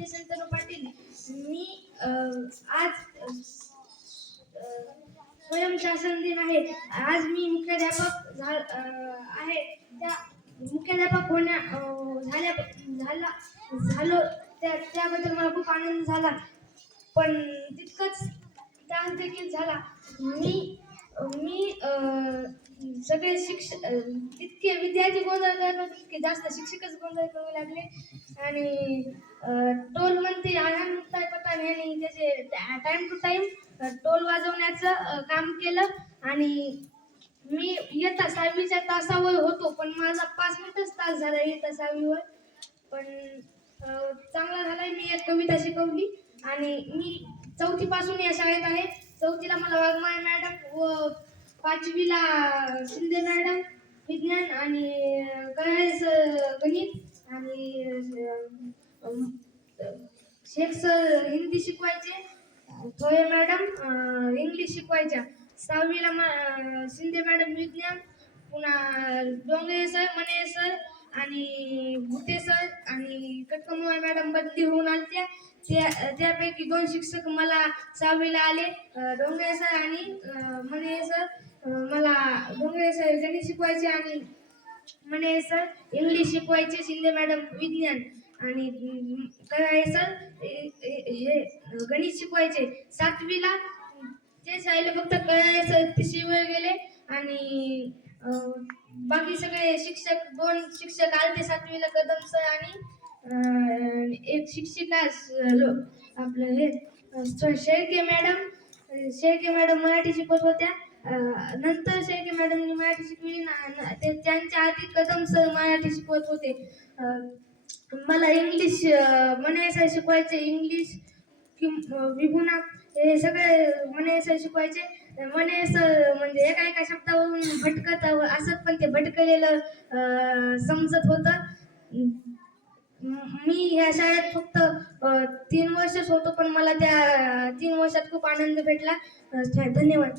इथे शंतनू पाटील. मी आज स्वयंशासन दिन आहे. आज मी मुख्याध्यापक आहे. त्या मुख्याध्यापक झालो त्याबद्दल मला खूप आनंद झाला. पण तितकंच त्रास देखील झाला. मी मी सगळे तितके विद्यार्थी गोंधळ करत तितके जास्त शिक्षकच गोंधळ करू लागले. आणि टोल मंत्री आनंद मुक्ताई पठाण यांनी त्याचे टाइम टू टाइम टोल वाजवण्याचं काम केलं. आणि मी इयत्ता 6वीच्या तासावर होतो, पण माझा 5 मिनिटच तास झाला इयत्ता 6वीवर. पण चांगला झालाय. मी एक कविता शिकवली आणि मी 4थी पासून या शाळेत आहे. 4थीला मला वाघमारे मॅडम व 5वीला शिंदे मॅडम विज्ञान आणि कळाळे सर गणित आणि शेख सर हिंदी शिकवायचे. थोये मॅडम इंग्लिश शिकवायच्या. 6वीला शिंदे मॅडम विज्ञान, पुन्हा डोंगरे सर, मने सर आणि भुते सर आणि कटकमवार मॅडम बदली होऊन आलत्या. त्यापैकी 2 शिक्षक मला 6वीला आले. डोंगरे सर आणि मने सर. मला डोंगरे सर गणित शिकवायचे आणि मने सर इंग्लिश शिकवायचे. शिंदे मॅडम विज्ञान आणि कळाळे सर हे गणित शिकवायचे. 7वीला ते शाळेला फक्त कळाळे सर पिशवीवर गेले आणि बाकी सगळे शिक्षक 2 शिक्षक आलते 7वीला, कदम सर आणि एक शिक्षिका आपलं हे शेळके मॅडम मराठी शिकवत होत्या. नंतर शेळके मॅडमनी मराठी शिकवली ना. त्यांच्या आधी कदम सर मराठी शिकवत होते. मला इंग्लिश मने सर शिकवायचे. इंग्लिश विभुना हे सगळे मने सर शिकवायचे. मने सर म्हणजे एका शब्दावरून भटकत असत, पण ते भटकलेलं समजत होतं. मी ह्या शाळेत फक्त 3 वर्षच होतो, पण मला त्या 3 वर्षात खूप आनंद भेटला. धन्यवाद.